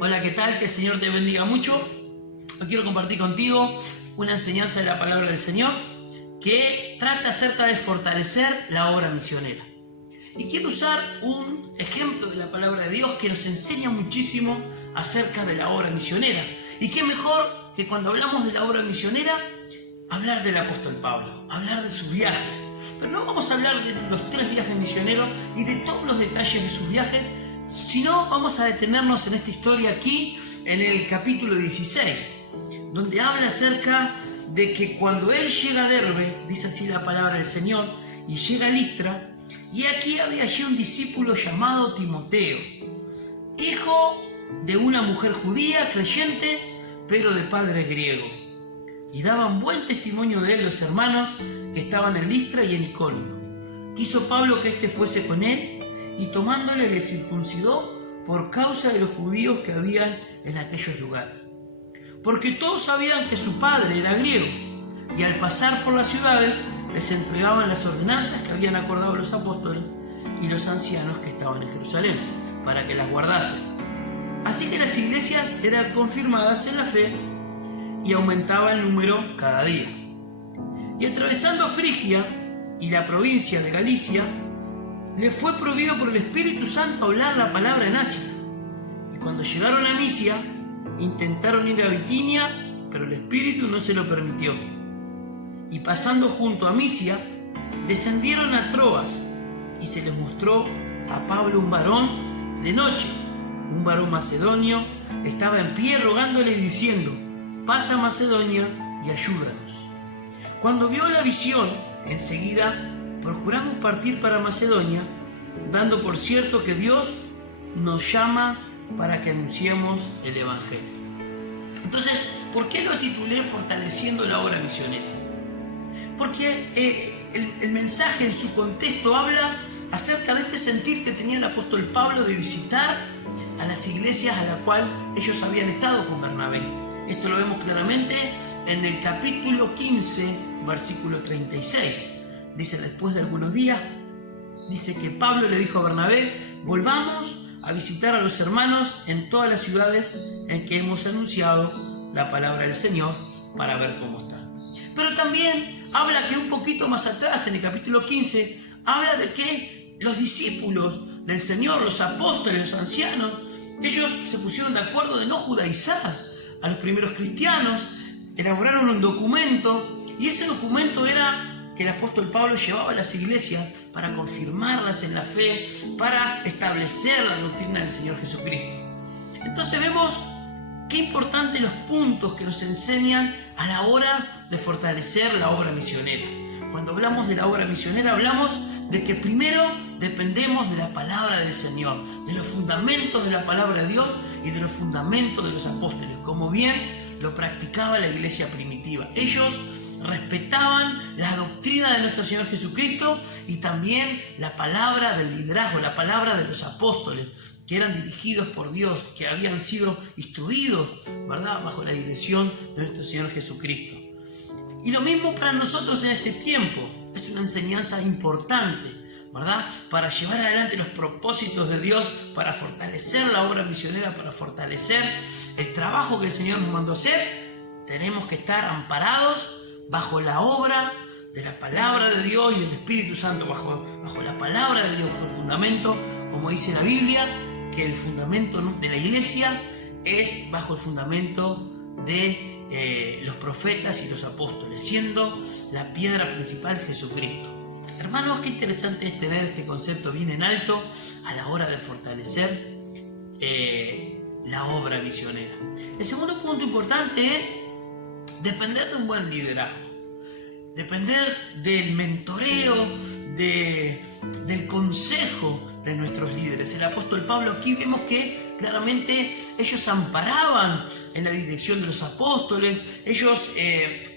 Hola, ¿qué tal? Que el Señor te bendiga mucho. Hoy quiero compartir contigo una enseñanza de la palabra del Señor que trata acerca de fortalecer la obra misionera. Y quiero usar un ejemplo de la palabra de Dios que nos enseña muchísimo acerca de la obra misionera. Y qué mejor que cuando hablamos de la obra misionera, hablar del apóstol Pablo, hablar de sus viajes. Pero no vamos a hablar de los 3 viajes misioneros y de todos los detalles de sus viajes, sino vamos a detenernos en esta historia aquí, en el capítulo 16, donde habla acerca de que cuando él llega a Derbe, dice así la palabra del Señor, y llega a Listra, y aquí había allí un discípulo llamado Timoteo, hijo de una mujer judía creyente, pero de padre griego. Y daban buen testimonio de él los hermanos que estaban en Listra y en Iconio. Quiso Pablo que éste fuese con él, y tomándole le circuncidó por causa de los judíos que habían en aquellos lugares. Porque todos sabían que su padre era griego, y al pasar por las ciudades les entregaban las ordenanzas que habían acordado los apóstoles y los ancianos que estaban en Jerusalén, para que las guardasen. Así que las iglesias eran confirmadas en la fe y aumentaba el número cada día. Y atravesando Frigia y la provincia de Galicia, le fue prohibido por el Espíritu Santo hablar la palabra en Asia. Y cuando llegaron a Misia, intentaron ir a Bitinia, pero el Espíritu no se lo permitió. Y pasando junto a Misia, descendieron a Troas, y se les mostró a Pablo un varón de noche, un varón macedonio, estaba en pie rogándole y diciendo: pasa a Macedonia y ayúdanos. Cuando vio la visión, enseguida procuramos partir para Macedonia, dando por cierto que Dios nos llama para que anunciemos el Evangelio. Entonces, ¿por qué lo titulé Fortaleciendo la obra misionera? Porque el mensaje en su contexto habla acerca de este sentir que tenía el apóstol Pablo de visitar a las iglesias a las cuales ellos habían estado con Bernabé. Esto lo vemos claramente en el capítulo 15, versículo 36. Dice: después de algunos días, dice que Pablo le dijo a Bernabé: volvamos a visitar a los hermanos en todas las ciudades en que hemos anunciado la palabra del Señor, para ver cómo están. Pero también habla que un poquito más atrás, en el capítulo 15, habla de que los discípulos del Señor, los apóstoles, los ancianos, ellos se pusieron de acuerdo de no judaizar a los primeros cristianos, elaboraron un documento, y ese documento era que el apóstol Pablo llevaba a las iglesias para confirmarlas en la fe, para establecer la doctrina del Señor Jesucristo. Entonces vemos qué importantes los puntos que nos enseñan a la hora de fortalecer la obra misionera. Cuando hablamos de la obra misionera, hablamos de que primero dependemos de la palabra del Señor, de los fundamentos de la palabra de Dios y de los fundamentos de los apóstoles, como bien lo practicaba la iglesia primitiva. Ellos respetaban la doctrina de nuestro Señor Jesucristo y también la palabra del liderazgo, la palabra de los apóstoles, que eran dirigidos por Dios, que habían sido instruidos, ¿verdad?, bajo la dirección de nuestro Señor Jesucristo. Y lo mismo para nosotros en este tiempo. Es una enseñanza importante, ¿verdad?, para llevar adelante los propósitos de Dios, para fortalecer la obra misionera, para fortalecer el trabajo que el Señor nos mandó hacer. Tenemos que estar amparados bajo la obra de la palabra de Dios y del Espíritu Santo, bajo la palabra de Dios, bajo el fundamento, como dice la Biblia, que el fundamento de la iglesia es bajo el fundamento de los profetas y los apóstoles, siendo la piedra principal Jesucristo. Hermanos, qué interesante es tener este concepto bien en alto a la hora de fortalecer la obra misionera. El segundo punto importante es depender de un buen liderazgo, depender del mentoreo, del consejo de nuestros líderes. El apóstol Pablo, aquí vemos que claramente ellos amparaban en la dirección de los apóstoles, ellos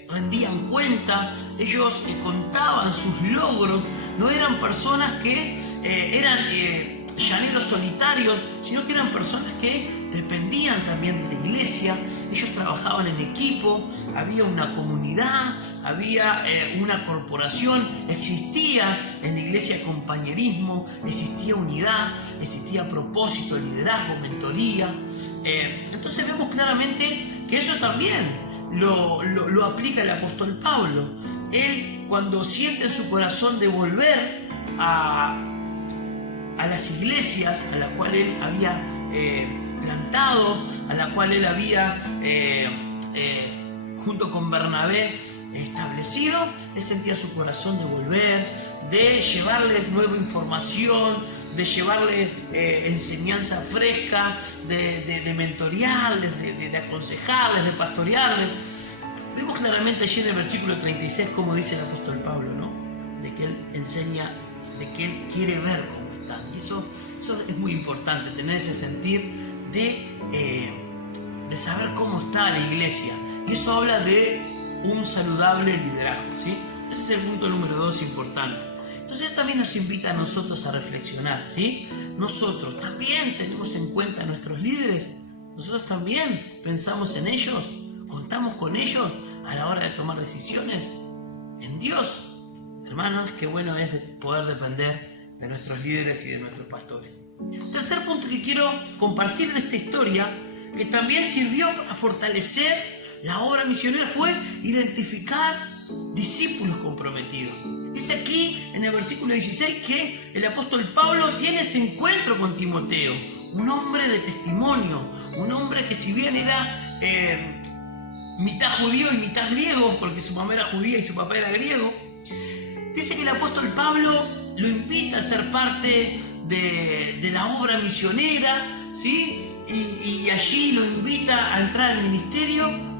rendían cuenta, ellos contaban sus logros, no eran personas que eran llaneros solitarios, sino que eran personas que dependían también de la iglesia. Ellos trabajaban en equipo, había una comunidad, había una corporación, existía en la iglesia compañerismo, existía unidad, existía propósito, liderazgo, mentoría. Entonces vemos claramente que eso también lo aplica el apóstol Pablo. Él, cuando siente en su corazón de volver a las iglesias a las cuales él había plantado, a la cual él había junto con Bernabé establecido, él sentía su corazón de volver, de llevarle nueva información, de llevarle enseñanza fresca, de mentorearles, de aconsejarles, de pastorearles. Vemos claramente allí en el versículo 36 como dice el apóstol Pablo, ¿no? De que él enseña, de que él quiere ver cómo están. Y eso es muy importante, tener ese sentir de saber cómo está la iglesia. Y eso habla de un saludable liderazgo, ¿sí? Ese es el punto número 2 importante. Entonces también nos invita a nosotros a reflexionar, ¿sí? Nosotros también tenemos en cuenta a nuestros líderes, nosotros también pensamos en ellos, contamos con ellos a la hora de tomar decisiones. En Dios, hermanos, qué bueno es poder depender de nuestros líderes y de nuestros pastores. Tercer punto que quiero compartir de esta historia, que también sirvió para fortalecer la obra misionera, fue identificar discípulos comprometidos. Dice aquí en el versículo 16 que el apóstol Pablo tiene ese encuentro con Timoteo, un hombre de testimonio, un hombre que si bien era mitad judío y mitad griego, porque su mamá era judía y su papá era griego, dice que el apóstol Pablo lo invita a ser parte de la obra misionera, ¿sí? Y allí lo invita a entrar al ministerio.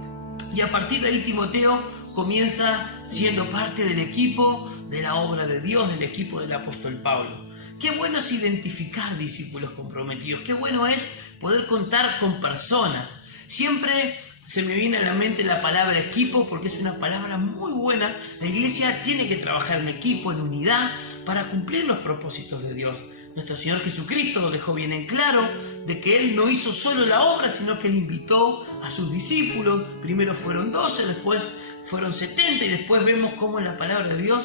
Y a partir de ahí Timoteo comienza siendo parte del equipo de la obra de Dios, del equipo del apóstol Pablo. Qué bueno es identificar discípulos comprometidos, qué bueno es poder contar con personas. Siempre se me viene a la mente la palabra equipo porque es una palabra muy buena. La iglesia tiene que trabajar en equipo, en unidad, para cumplir los propósitos de Dios. Nuestro Señor Jesucristo lo dejó bien en claro de que Él no hizo solo la obra, sino que Él invitó a sus discípulos. Primero fueron 12, después fueron 70 y después vemos cómo en la palabra de Dios,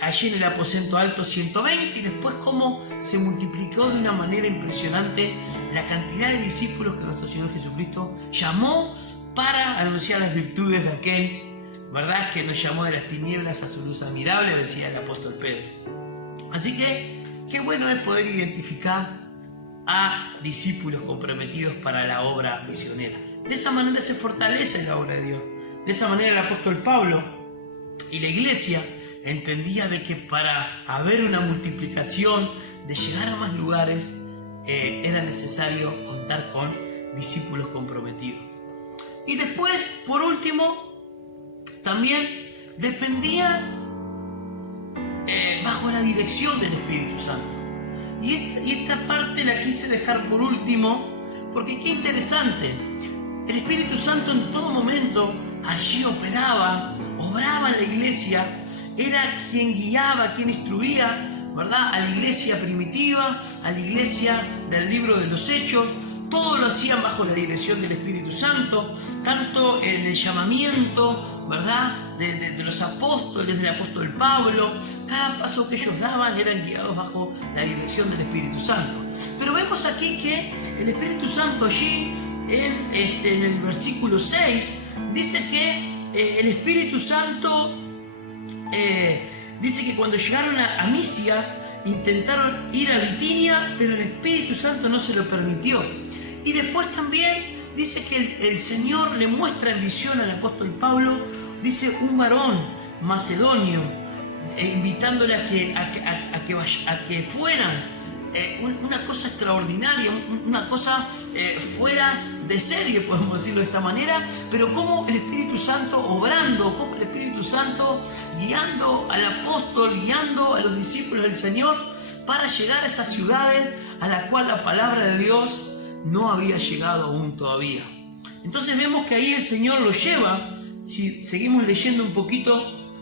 allí en el aposento alto 120 y después cómo se multiplicó de una manera impresionante la cantidad de discípulos que nuestro Señor Jesucristo llamó para anunciar las virtudes de aquel, ¿verdad?, que nos llamó de las tinieblas a su luz admirable, decía el apóstol Pedro. Así que qué bueno es poder identificar a discípulos comprometidos para la obra misionera. De esa manera se fortalece la obra de Dios. De esa manera el apóstol Pablo y la iglesia entendía de que para haber una multiplicación, de llegar a más lugares, era necesario contar con discípulos comprometidos. Y después, por último, también dependía bajo la dirección del Espíritu Santo. Y esta parte la quise dejar por último, porque qué interesante. El Espíritu Santo en todo momento allí obraba en la iglesia, era quien guiaba, quien instruía, ¿verdad?, a la iglesia primitiva, a la iglesia del libro de los Hechos. Todo lo hacían bajo la dirección del Espíritu Santo, tanto en el llamamiento, ¿verdad?, de los apóstoles, del apóstol Pablo. Cada paso que ellos daban eran guiados bajo la dirección del Espíritu Santo. Pero vemos aquí que el Espíritu Santo allí, en el versículo 6, dice que el Espíritu Santo dice que cuando llegaron a Misia, intentaron ir a Bitinia, pero el Espíritu Santo no se lo permitió. Y después también dice que el Señor le muestra en visión al apóstol Pablo, dice, un varón macedonio, invitándole a que fueran. Una cosa extraordinaria, una cosa fuera de serie, podemos decirlo de esta manera, pero como el Espíritu Santo obrando, como el Espíritu Santo guiando al apóstol, guiando a los discípulos del Señor para llegar a esas ciudades a las cuales la palabra de Dios no había llegado aún todavía. Entonces vemos que ahí el Señor lo lleva. Si seguimos leyendo un poquito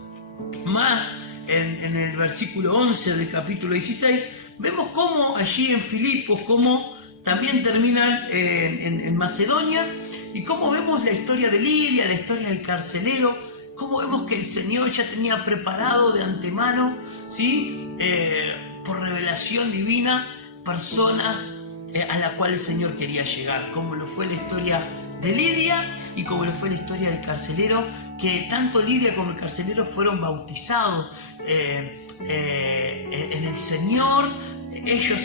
más en el versículo 11 del capítulo 16, vemos cómo allí en Filipos, cómo también terminan en Macedonia, y cómo vemos la historia de Lidia, la historia del carcelero, cómo vemos que el Señor ya tenía preparado de antemano, ¿sí?, por revelación divina, personas a la cual el Señor quería llegar, como lo fue la historia de Lidia y como lo fue la historia del carcelero, que tanto Lidia como el carcelero fueron bautizados en el Señor, ellos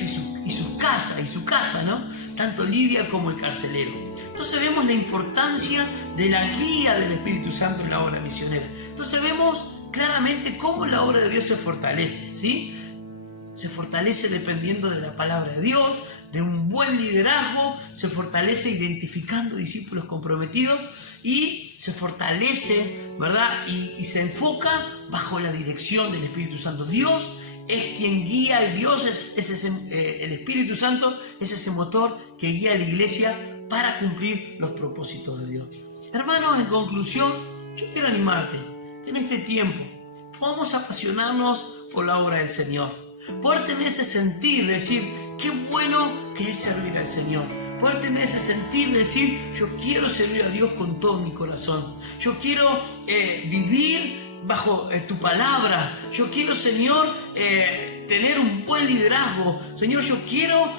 y su casa, ¿no? Tanto Lidia como el carcelero. Entonces vemos la importancia de la guía del Espíritu Santo en la obra misionera. Entonces vemos claramente cómo la obra de Dios se fortalece, ¿sí? Se fortalece dependiendo de la palabra de Dios, de un buen liderazgo, se fortalece identificando discípulos comprometidos y se fortalece, ¿verdad? Y se enfoca bajo la dirección del Espíritu Santo. Dios es quien guía, y Dios el Espíritu Santo es ese motor que guía a la iglesia para cumplir los propósitos de Dios. Hermanos, en conclusión, yo quiero animarte que en este tiempo podamos apasionarnos por la obra del Señor. Poder tener ese sentir de decir, qué bueno que es servir al Señor. Poder tener ese sentir de decir, yo quiero servir a Dios con todo mi corazón. Yo quiero vivir bajo tu palabra. Yo quiero, Señor, tener un buen liderazgo. Señor, yo quiero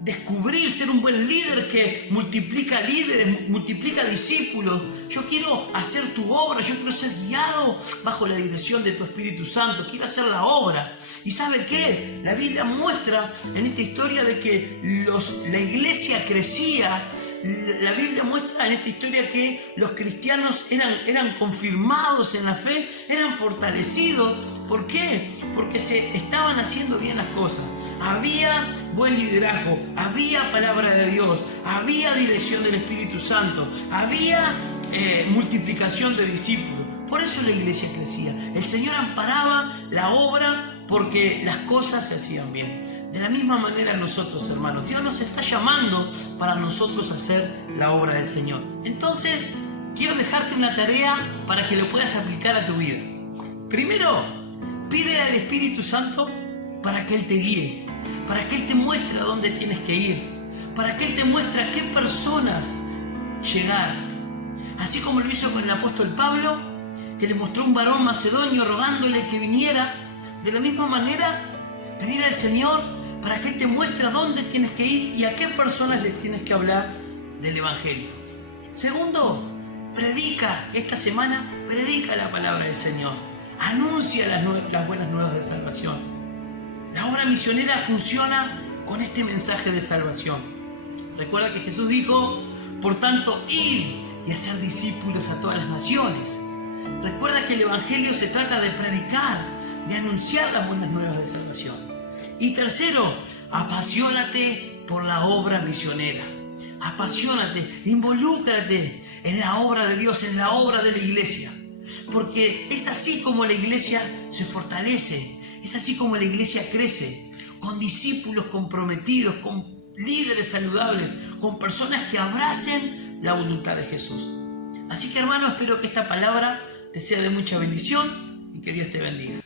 descubrir, ser un buen líder que multiplica líderes, multiplica discípulos. Yo quiero hacer tu obra, yo quiero ser guiado bajo la dirección de tu Espíritu Santo, quiero hacer la obra. ¿Y sabe qué? La Biblia muestra en esta historia de que la iglesia crecía. La Biblia muestra en esta historia que los cristianos eran confirmados en la fe, eran fortalecidos. ¿Por qué? Porque se estaban haciendo bien las cosas. Había buen liderazgo, había palabra de Dios, había dirección del Espíritu Santo, había multiplicación de discípulos. Por eso la iglesia crecía. El Señor amparaba la obra porque las cosas se hacían bien. De la misma manera nosotros, hermanos, Dios nos está llamando para nosotros hacer la obra del Señor. Entonces, quiero dejarte una tarea para que lo puedas aplicar a tu vida. Primero, pídele al Espíritu Santo para que Él te guíe, para que Él te muestre a dónde tienes que ir, para que Él te muestre a qué personas llegar. Así como lo hizo con el apóstol Pablo, que le mostró un varón macedonio rogándole que viniera. De la misma manera, pedir al Señor para que Él te muestre a dónde tienes que ir y a qué personas le tienes que hablar del Evangelio. Segundo, predica. Esta semana, predica la palabra del Señor. Anuncia las buenas nuevas de salvación. La obra misionera funciona con este mensaje de salvación. Recuerda que Jesús dijo, por tanto, id y hacer discípulos a todas las naciones. Recuerda que el Evangelio se trata de predicar, de anunciar las buenas nuevas de salvación. Y tercero, apasionate por la obra misionera. Apasionate, involúcrate en la obra de Dios, en la obra de la iglesia. Porque es así como la iglesia se fortalece, es así como la iglesia crece, con discípulos comprometidos, con líderes saludables, con personas que abracen la voluntad de Jesús. Así que, hermano, espero que esta palabra te sea de mucha bendición y que Dios te bendiga.